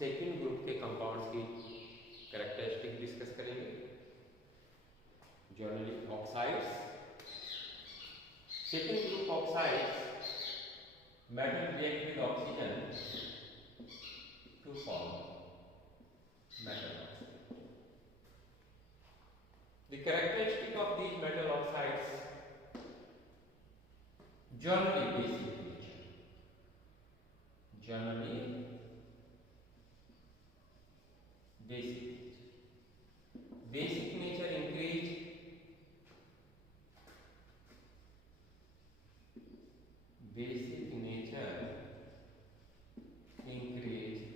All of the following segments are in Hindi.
सेकेंड ग्रुप के कंपाउंड्स की कैरेक्टरिस्टिक डिस्कस करेंगे। Generally oxides, second group oxides, metal react with oxygen to form metal oxide. The characteristic of these metal oxides generally basic nature. Generally basic nature. Basic nature increased. Basic nature increased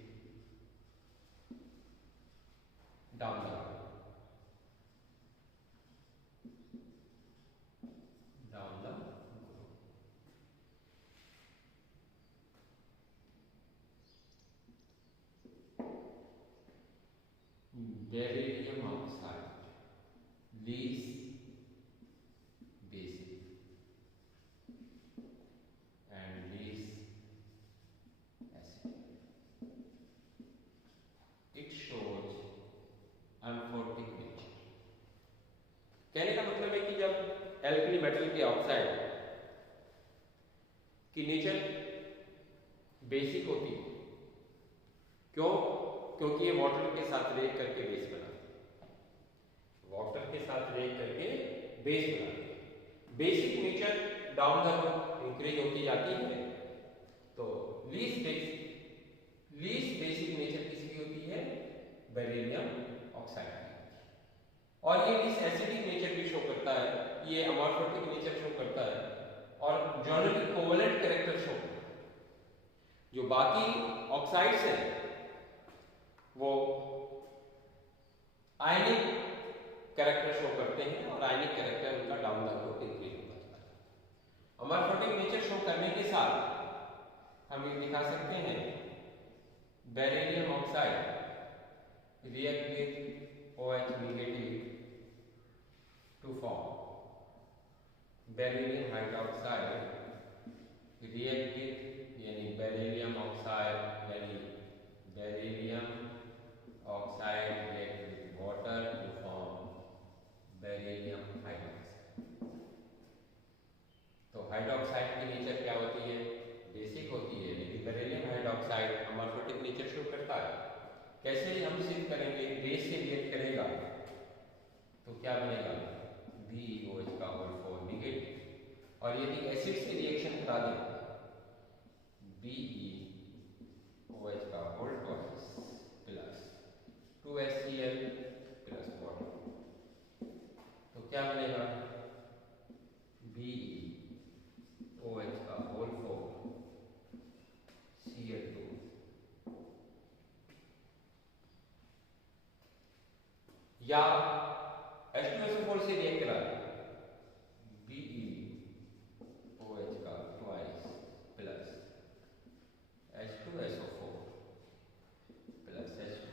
down the road. Down the road. Beryllium oxide least basic and least acid. It shows amphoteric nature. कहने का मतलब है कि जब एल्कली मेटल के ऑक्साइड की नेचर बेसिक होती है, क्यों? क्योंकि ये वाटर के साथ रिएक्ट करके बेस बनाते हैं। वाटर के साथ रिएक्ट करके बेस बनाते हैं। Basic nature down the road increase होती जाती है, तो लीस्ट बेसिक नेचर किसकी होती है? Beryllium oxide. और ये इस एसिडिक नेचर भी शो करता है, ये अमॉर्फोटिक नेचर शो करता है और जनरली कोवेलेंट कैरेक्टर शो करता है। जो बाकी ऑक्साइड्स हैं वो आयनिक कैरेक्टर शो करते हैं और आयनिक कैरेक्टर उनका डाउन द रोड इंक्रीज होता जाता है। अमॉर्फोटिक नेचर शो करने के साथ हम ये दिखा सकते हैं beryllium oxide react with OH negative to form beryllium hydroxide react with यानी beryllium oxide यानी beryllium oxide react with water to form beryllium hydroxide। तो हाइड्रोक्साइड की नेचर क्या होती है? बेसिक होती है, लेकिन बेरिलियम हाइड्रोक्साइड अमॉर्फोटिक नेचर शो करता है। कैसे हम सिद्ध करेंगे? बेस से रिएक्ट करेगा तो क्या बनेगा? BeOH का होल 4 निगेटिव, और यदि एसिड से रिएक्शन करा दें BeOH का whole 2 plus 2HCl plus water, तो क्या बनेगा? BeOH का होल 4 Cl2 या H2SO4 से रिएक्ट करा BeOH का twice plus H2SO4 plus H2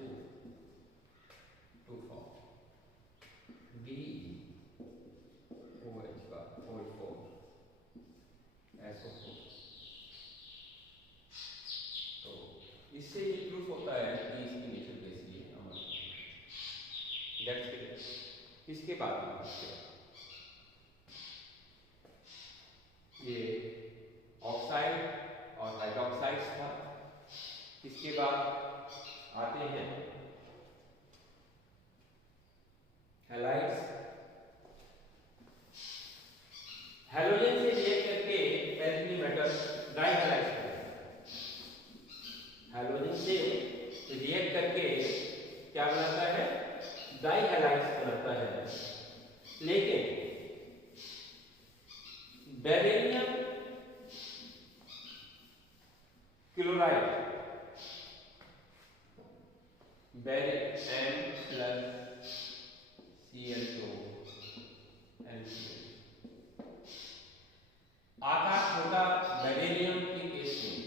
to form BeOH का होल 4 SO4। तो इससे ये प्रूफ होता है कि इसकी नेचर कैसी है, अमर। इसके बाद ये ऑक्साइड और हाइड्रोक्साइड्स था। इसके बाद आते हैं हैलाइड्स। हैलोजन से रिएक्ट करके एल्कली मेटल डाइहैलाइड्स बनाता है। हैलोजन से रिएक्ट करके क्या बनाता है? डाइहैलाइड्स बनाता है। लेकिन beryllium chloride Bm plus Cl2 NaCl, आकार छोटा बेरिलियम के केस में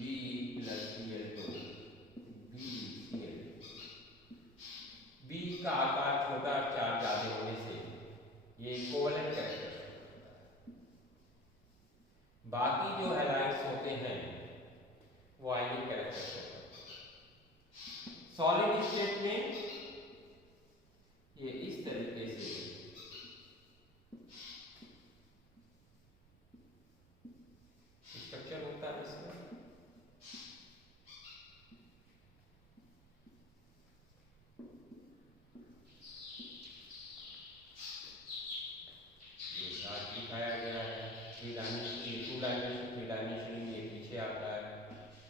Be plus Cl2 BeCl, B का आकार छोटा, चार्ज ज्यादा होने से ये कोवेलेंट कैरेक्टर। बाकी जो हैलाइड्स होते हैं वो आयनिक कैरेक्टर। सॉलिड स्टेट में ये इस तरीके से स्ट्रक्चर होता है इसमें। दिखाया गया है थ्री डायमेंशन, ये पीछे आता है,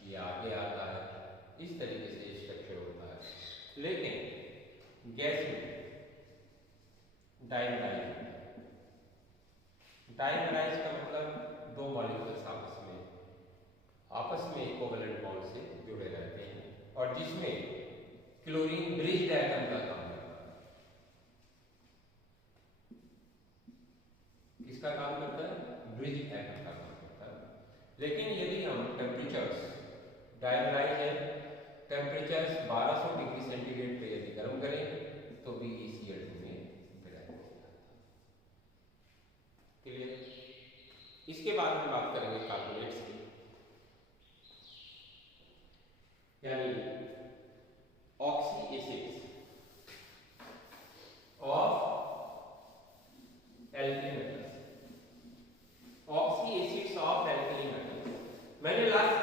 ये आगे आता है, इस तरीके से स्ट्रक्चर होता है। लेकिन गैस में डाइमराइज का मतलब दो मॉलिक्यूल्स आपस में इक्विवेलेंट बॉन्ड से जुड़े रहते हैं और जिसमें क्लोरीन ब्रिज एटम का काम करता है। किसका काम करता है? ब्रिज एटम का काम करता है। लेकिन यदि हम टेम्परेचर्स डाइमराइज है, टेम्परेचर्स 1200 डिग्री सेंटीग्रेड पे यदि गर्म करें तो BeCl2 में ब्रेक हो जाता है। क्लियर? इसके बाद हम बात करेंगे कार्बोनेट्स की, यानी oxy acids of alkali metals. Oxy acids of alkali metals मैंने लास्ट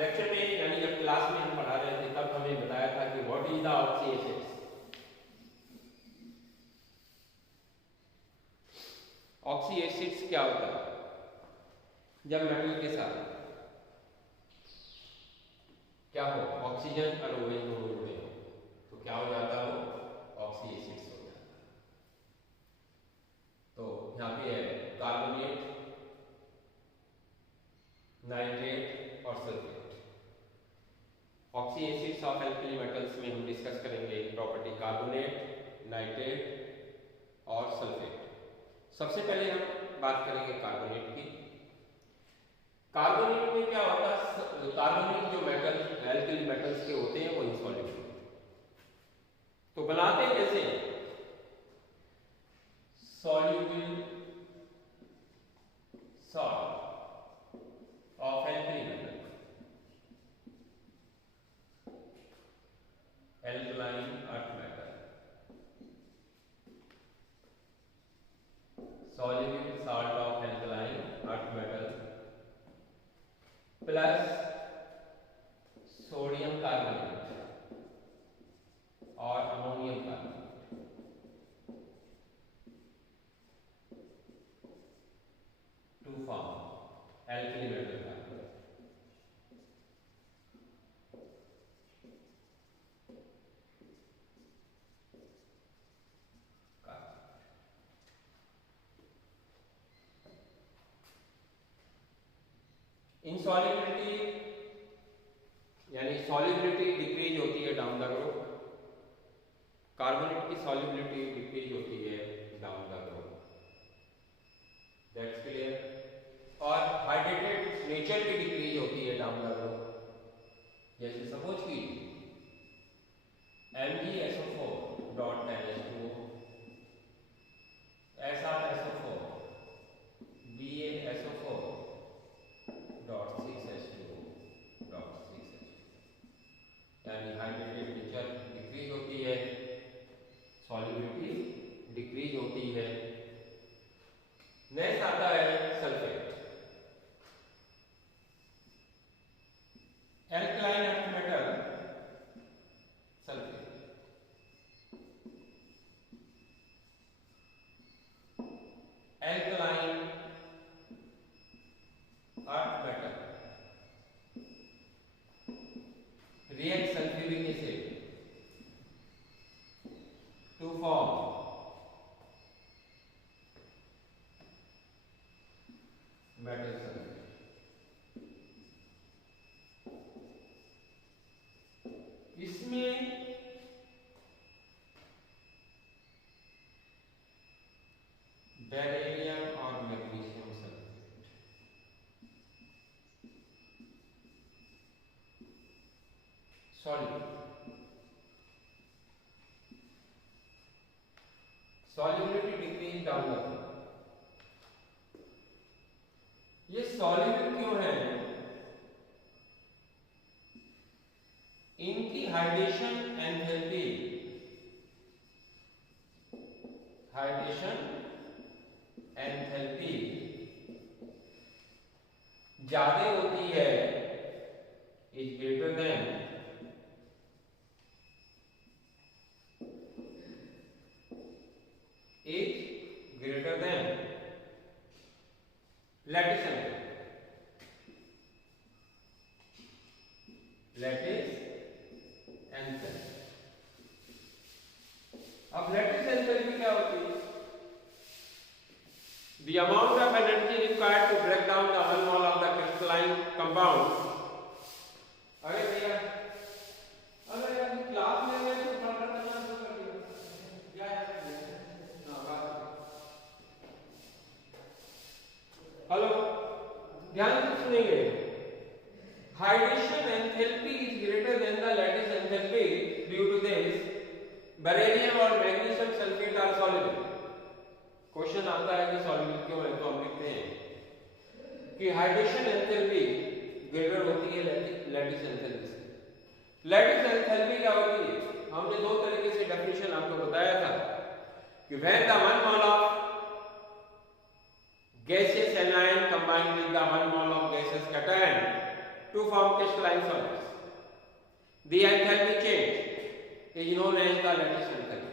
लेक्चर में यानी जब क्लास में हम पढ़ा रहे थे तब हमें बताया था कि what is the oxy acids. Oxy acids क्या होता है? जब मेटल के साथ क्या हो, ऑक्सीजन और OH दोनों जुड़े हो तो क्या हो जाता है? वो ऑक्सी एसिड्स हो जाता है। तो यहाँ पे है कार्बोनेट, नाइट्रेट और sulphate. Oxy acids of alkali metals में हम डिस्कस करेंगे प्रॉपर्टी कार्बोनेट, नाइट्रेट और सल्फेट। सबसे पहले हम बात करेंगे कार्बोनेट की। कार्बोनेट में क्या होता है? कार्बोनेट जो मेटल एल्कली मेटल्स के होते हैं वो इनसॉल्युबल। तो बनाते कैसे? Soluble salt of alkali metal, alkaline earth metal, soluble salt of alkaline earth metal plus sodium carbonate और ammonium carbonate to form alkali metal carbonate. Insolubility यानी सॉल्युबिलिटी डिक्रीज होती है डाउन द ग्रुप। कार्बोनेट की सॉल्युबिलिटी डिक्रीज होती है down the group, that's clear. और हाइड्रेटेड नेचर की डिक्रीज होती है डाउन द ग्रुप। जैसे सपोज की MgSO4 dot NH2O, SrSO4, BaSO4 dot 6H2O dot 6H2, यानी हाइड्रेटेड नेचर डिक्रीज होती है, सॉल्युबिलिटी डिक्रीज होती है। नेक्स्ट आता है sulphate. Alkaline earth metal sulphate, alkaline earth metal react sulfuric acid to form metal sulfate। इसमें बेरिलियम और magnesium sulphate, solubility decrease down the group. ये सॉल्युबल क्यों है? इनकी हाइड्रेशन एंथैल्पी ज्यादा होती है, is greater then lattice enthalpy. अब लैटिस एंथैल्पी क्या होती है? The amount of energy required to break down the 1 mole of the crystalline compound। अरे भैया, अगर यार क्लास में गए तो फटाफट करना शुरू कर दिया क्या यार? हेलो, ध्यान से सुनेंगे। Hydration enthalpy is greater than the lattice enthalpy due to this beryllium और magnesium sulphate are soluble. Question आता है कि सॉल्युबल क्यों है, तो हम लिखते हैं कि हाइड्रेशन एंथैल्पी ग्रेटर होती है लैटिस एंथैल्पी से। लैटिस एंथैल्पी क्या होती है? हमने दो तरीके से डेफिनेशन आपको बताया था कि when the 1 mole of gaseous anion combined with the 1 mole of gaseous cation to form crystalline solids, the enthalpy change is known as the lattice enthalpy।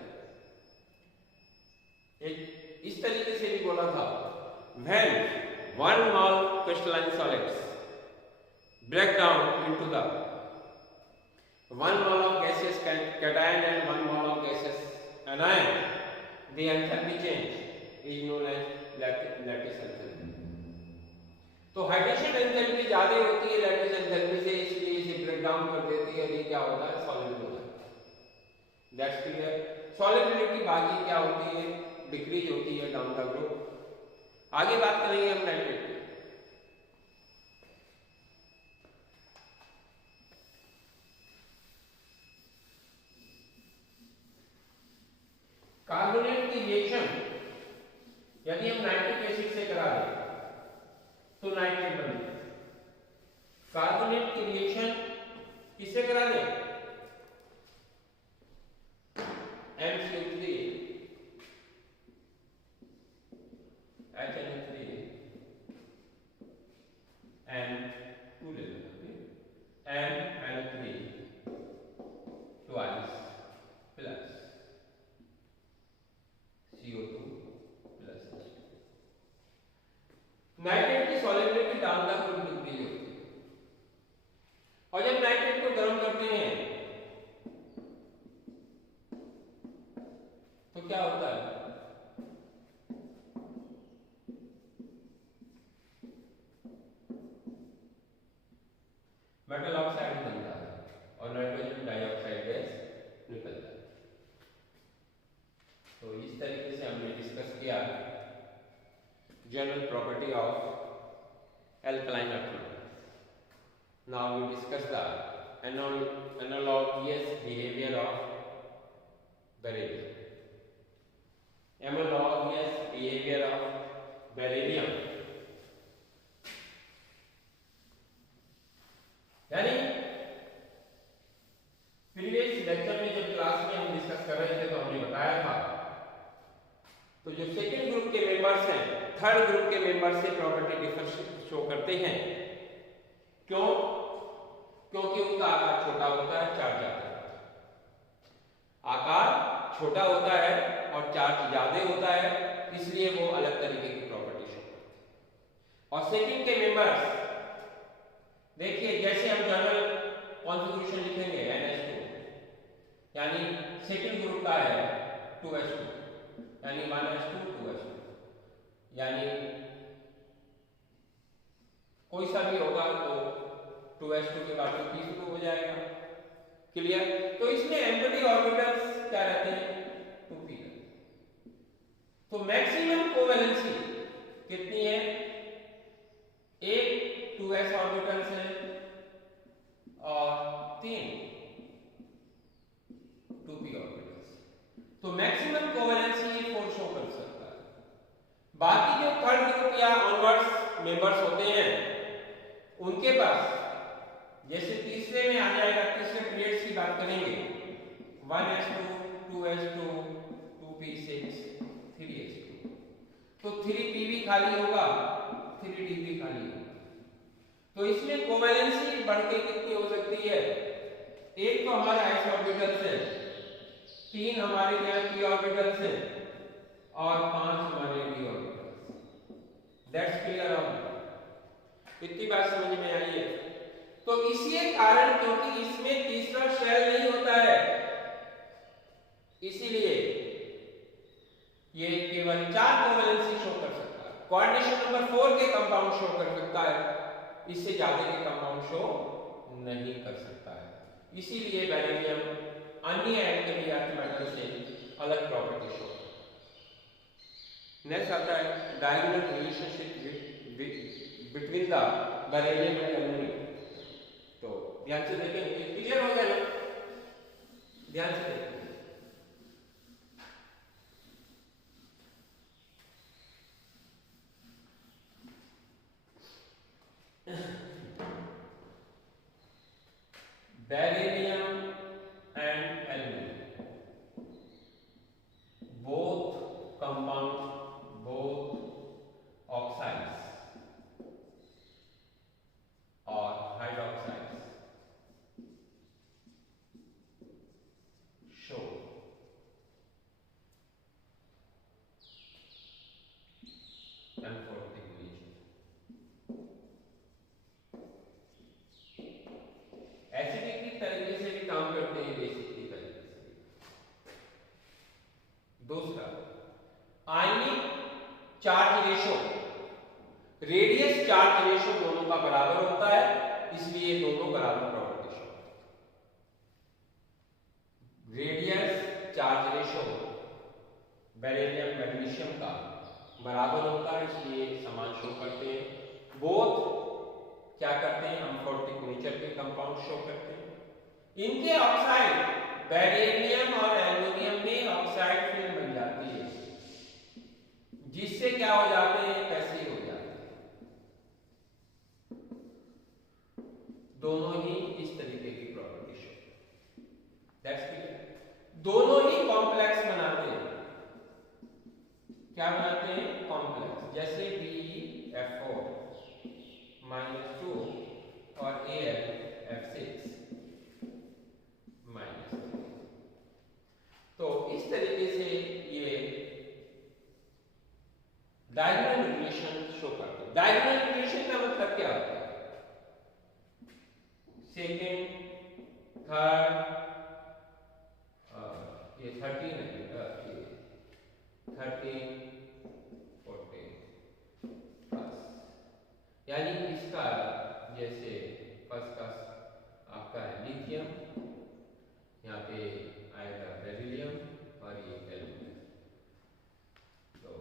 इस तरीके से भी बोला था, when 1 mole crystalline solids break down into the 1 mole of gaseous cation and 1 mole of gaseous anion, the enthalpy change is known as lattice enthalpy. तो हाइड्रेशन एंथैल्पी ज्यादा होती है लैटिस एंथैल्पी से, इसलिए इसे ब्रेक डाउन कर देती है, ये क्या होता है? सॉलिड हो जाता है। That's clear. सॉलिबिलिटी बाकी क्या होती है? डिक्रीज होती है डाउन द ग्रुप। आगे बात करेंगे हम नाइट्रेट की। कार्बोनेट की रिएक्शन यदि हम नाइट्रिक एसिड से करा दें तो नाइट्रेट बनेगा। कार्बोनेट की रिएक्शन किससे करा दें? MCO3 HNO3 N2 ले लेंगे, NO3 twice plus CO2 plus. Nitrate की solubility down the group decrease होती है, और जब नाइट्रेट को गर्म करते हैं तो क्या होता है? मेटल ऑक्साइड बनता है और नाइट्रोजन डाइऑक्साइड गैस निकलता है। तो इस तरीके से हमने डिस्कस किया general property of alkaline alkalines. Now we discuss the analogous behaviour of beryllium. Analogous behaviour of beryllium यानी प्रीवियस लेक्चर में जब क्लास में हम डिस्कस कर रहे थे तो हमने बताया था, तो जो सेकेंड ग्रुप के मेंबर्स हैं थर्ड ग्रुप के मेंबर्स से प्रॉपर्टी डिफरेंस शो करते हैं। क्यों? क्योंकि उनका आकार छोटा होता है, चार्ज ज्यादा होता है। आकार छोटा होता है और चार्ज ज्यादा होता है, इसलिए वो अलग तरीके की प्रॉपर्टी शो करते हैं। और सेकेंड के मेंबर्स देखिए, जैसे हम जनरल कॉन्फ़िगरेशन लिखेंगे NH2 यानी सेकेंड ग्रुप का है 2H2 यानी 1H2 2H2 यानी कोई सा भी होगा तो 2H2 के बाद 2P2 हो जाएगा। क्लियर? तो इसमें एम्प्टी ऑर्बिटल्स क्या रहते हैं? 2p। तो मैक्सिमम कोवैलेंसी कितनी है? एक 2s ऑर्बिटल्स है और 3 2p ऑर्बिटल्स। तो मैक्सिमम कोवैलेंसी ये 4 शो कर सकता है। बाकी जो थर्ड ग्रुप या ऑनवर्ड्स मेंबर्स होते हैं उनके पास जैसे तीसरे में आ जाएगा, तीसरे पीरियड्स की बात करेंगे 1s2 2s2 2p6 3s2, तो 3p भी खाली होगा 3d भी खाली होगा। तो इसमें कोवैलेंसी बढ़ के कितनी हो सकती है, एक तो हमारा s ऑर्बिटल्स है, 3 हमारे यहाँ p ऑर्बिटल्स है और 5 हमारे d orbitals. That's clear all, इतनी बात समझ में आई है। तो इसी कारण, क्योंकि इसमें तीसरा शेल नहीं होता है, इसीलिए ये केवल 4 कोवैलेंसी शो कर सकता है। कोऑर्डिनेशन नंबर 4 के कंपाउंड शो कर सकता है, इससे ज्यादा के कंपाउंड शो नहीं कर सकता है। इसीलिए बेरिलियम अन्य एल्केली अर्थ मेटल से अलग प्रॉपर्टी शो करता है। नेक्स्ट आता है diagonal relationship between the beryllium and aluminium. तो ध्यान से देखें, क्लियर हो गया ना? ध्यान से देखें, beryllium and aluminium both compounds, both oxides or hydroxides show amphotic relation। Acidic तरीके से भी काम करते हैं, बेसिक तरीके से। दूसरा, आयनिक charge ratio, radius charge ratio दोनों का बराबर होता है, इसलिए दोनों बराबर property show. Radius charge ratio beryllium magnesium का बराबर होता है, इसलिए समान शो करते हैं। बोथ क्या करते हैं, अम्फोर्टिक नेचर के कंपाउंड शो करते हैं। इनके ऑक्साइड, बेरिलियम और एल्यूमिनियम में ऑक्साइड फिल्म बन जाती है, जिससे क्या हो जाते हैं, पैसिव हो जाते हैं। दोनों ही इस तरीके की प्रॉपर्टी शो। That's clear. दोनों ही कॉम्प्लेक्स बनाते हैं। क्या बनाते हैं, कॉम्प्लेक्स। जैसे BeF4 -2 और AlF6 -3। तो इस तरीके से ये डायगोनल रिलेशन शो करते हैं। डायगोनल रिलेशन का मतलब क्या होता है, सेकेंड, थर्ड, ये 13 है, 13 14 प्लस, यानी इसका जैसे फर्स्ट का आपका है लिथियम, यहाँ पे आएगा बेरिलियम और ये एल्यूमिनियम। तो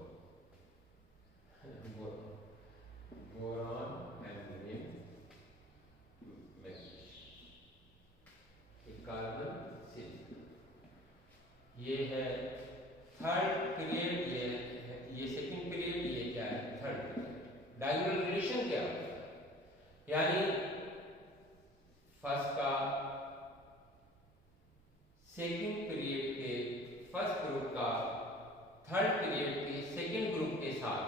boron, aluminium, magnesium, carbon, silicon. ये है थर्ड पीरियड, ये सेकंड पीरियड, ये क्या है, थर्ड पीरियड। डायगोनल रिलेशन क्या होता है, यानी फर्स्ट का सेकंड पीरियड के फर्स्ट ग्रुप का थर्ड पीरियड के सेकंड ग्रुप के साथ,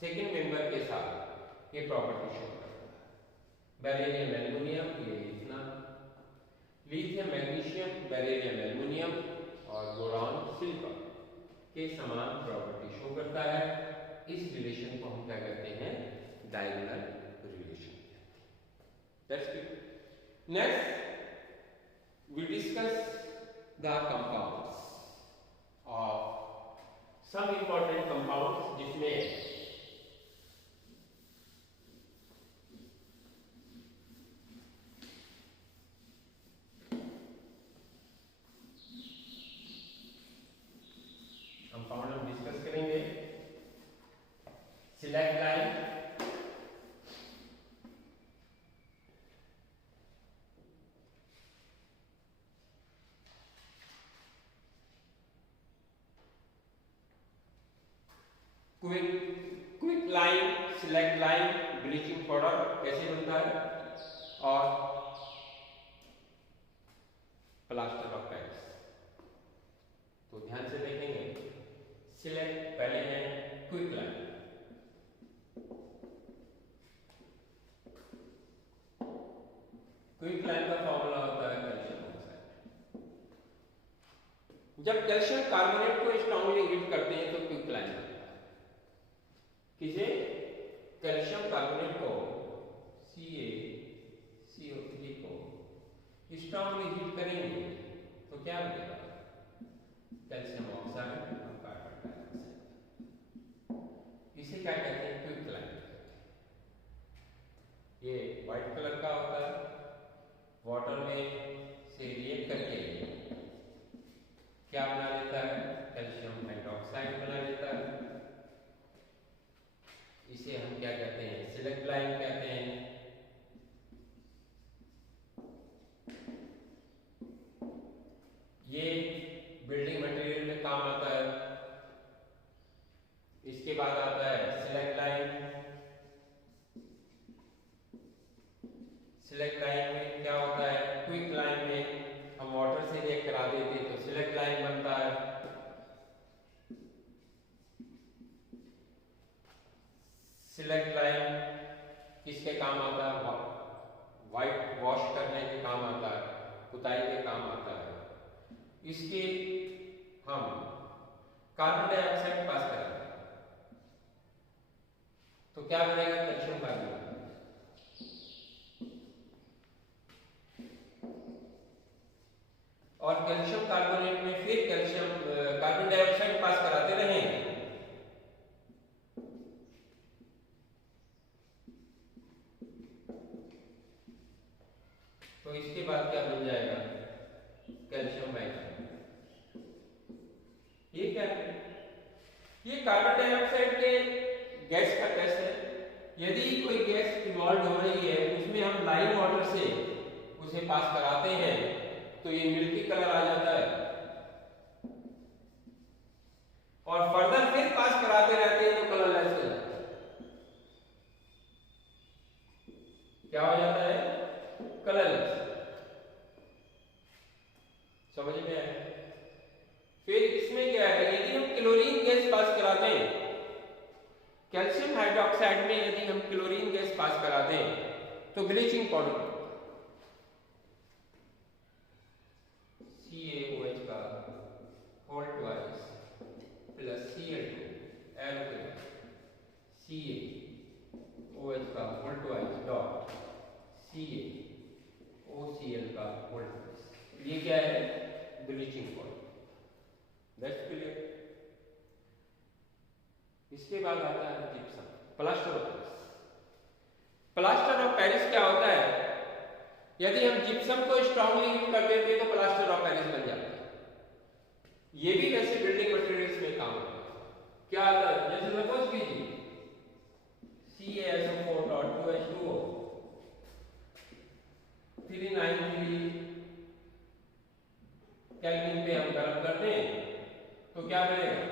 सेकंड मेंबर के साथ ये प्रॉपर्टी शो करता है। बेरिलियम एल्यूमिनियम, ये इतना, लिथियम मैग्नीशियम, बेरिलियम एल्यूमिनियम और बोरॉन सिलिकॉन के समान प्रॉपर्टी शो करता है। इस रिलेशन को हम क्या कहते हैं, diagonal relation. That's it. Next we discuss the compounds of some important compounds, जिसमें कंपाउंड हम डिस्कस करेंगे। Slaked lime, quick lime, slaked lime, bleaching powder कैसे बनता है, और प्लास्टर ऑफ पेरिस। तो ध्यान से देखेंगे, सिलेक्ट पहले है क्विकलाइन। क्विकलाइन का फॉर्मूला होता है कैल्शियम ऑक्साइड। जब कैल्शियम कार्बोनेट को स्ट्रांगली हीट करते हैं तो क्विकलाइन बनता है। किसे? कैल्शियम कार्बोनेट को CaCO3 को स्ट्रांगली हीट करेंगे तो क्या बनेगा? कैल्शियम ऑक्साइड और कार्बन डाइऑक्साइड। इसे क्या कहते हैं? क्विकलाइन। ये व्हाइट कलर का होता है, वाटर में से रिएक्ट करके क्या बना लेता है? कैल्शियम हाइड्रोक्साइड बना लेता है। इसे हम क्या कहते हैं? सिलेक्ट लाइन कहते हैं। ये बिल्डिंग मटेरियल में काम आता है। इसके बाद आता है सिलेक्ट लाइन। सिलेक्ट लाइन में क्या होता है? क्विक लाइन में हम वाटर से रिएक्ट करा देते हैं तो सिलेक्ट लाइन बनता है। सिलेक्ट लाइन किसके काम आता है? व्हाइट वॉश करने के काम आता है, पुताई के काम आता है। इसके हम कार्बन डाइऑक्साइड पास करेंगे तो क्या बनेगा? Calcium carbonate. और कैल्शियम कार्बोनेट में फिर कैल्शियम कार्बन डाइऑक्साइड पास कराते रहेंगे तो इसके बाद क्या बन जाएगा? Calcium bicarbonate. ये क्या है? ये कार्बन डाइऑक्साइड के गैस का टेस्ट है। यदि कोई गैस इवॉल्व हो रही है उसमें हम लाइम वाटर से उसे पास कराते हैं तो ये मिल्की कलर आ जाता है, और फर्दर फिर पास कराते रहते हैं तो कलरलेस हो जाता है। क्या हो जाता है? कलरलेस। समझ में आया? फिर इसमें क्या है? यदि हम क्लोरीन गैस पास कराते हैं, कैल्शियम हाइड्रोक्साइड में यदि हम क्लोरीन गैस पास कराते हैं तो ब्लीचिंग पाउडर CaOH का होल ट्वाइस प्लस Cl2 एरोकेट CaOH का होल ट्वाइस डॉट CaOCl का होल ट्वाइस। ये क्या है? Bleaching powder. That's clear. इसके बाद आता है gypsum, plaster of Paris. Plaster of Paris क्या होता है? यदि हम जिप्सम को स्ट्रांगली हीट कर देते तो प्लास्टर ऑफ पेरिस बन जाता है। ये भी वैसे बिल्डिंग मटेरियल्स में काम आता है। क्या आता है? जैसे सपोज कीजिए CaSO4.2H2O 393 केल्विन पे हम गर्म कर दें तो क्या बनेगा?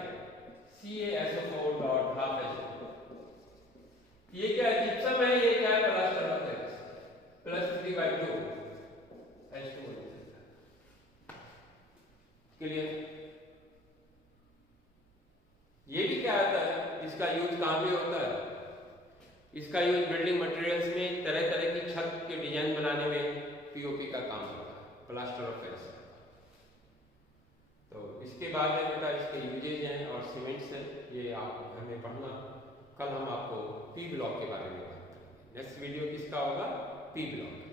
CaSO4.12H2O। ये क्या है? जिप्सम है। ये क्या है? Plaster of Paris plus 3/2 H2O। Clear? ये भी क्या आता है? इसका यूज कहां पे होता है? इसका यूज बिल्डिंग मटेरियल्स में तरह तरह की छत के डिजाइन बनाने में पीओपी का काम होता है, प्लास्टर ऑफ पेरिस। तो इसके बाद में बेटा इसके यूजेज हैं और सीमेंट्स हैं, ये आप घर में पढ़ना। कल हम आपको पी ब्लॉक के बारे में बात करेंगे। नेक्स्ट वीडियो किसका होगा? P block.